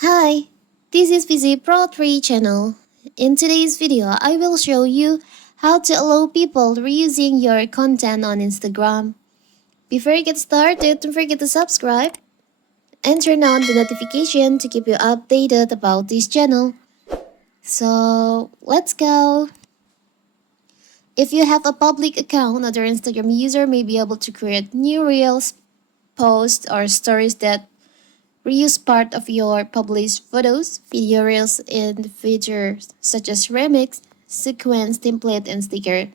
Hi, this is VZ Pro 3 channel. In today's video, I will show you how to allow people reusing your content on Instagram. Before you get started, don't forget to subscribe and turn on the notification to keep you updated about this channel. So, let's go. If you have a public account, other Instagram user may be able to create new reels, posts, or stories that reuse part of your published photos, video reels, and features such as remix, sequence, template, and sticker.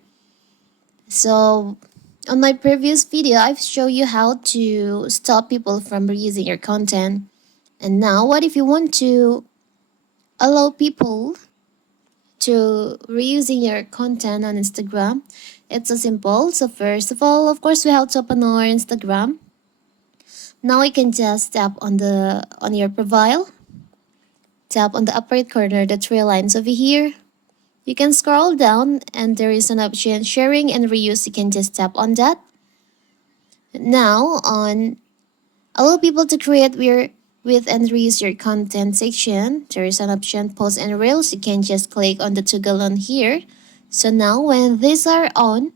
So, on my previous video, I've shown you how to stop people from reusing your content. And now, what if you want to allow people to reusing your content on Instagram? It's so simple. So first of all, of course, we have to open our Instagram. Now you can just tap on your profile. Tap on the upper right corner, the three lines over here. You can scroll down and there is an option sharing and reuse. You can just tap on that. Now on allow people to create with and reuse your content section, there is an option post and reels. You can just click on the toggle on here. So now when these are on,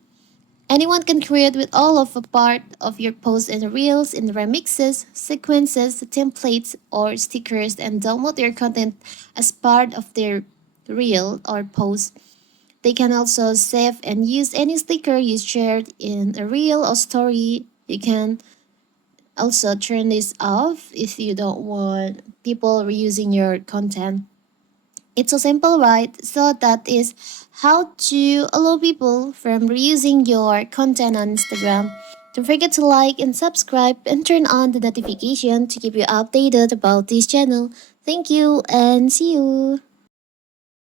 anyone can create with all of a part of your posts and reels in remixes, sequences, templates, or stickers and download your content as part of their reel or post. They can also save and use any sticker you shared in a reel or story. You can also turn this off if you don't want people reusing your content. It's so simple, right? So that is how to allow people from reusing your content on Instagram. Don't forget to like and subscribe and turn on the notification to keep you updated about this channel. Thank you and see you.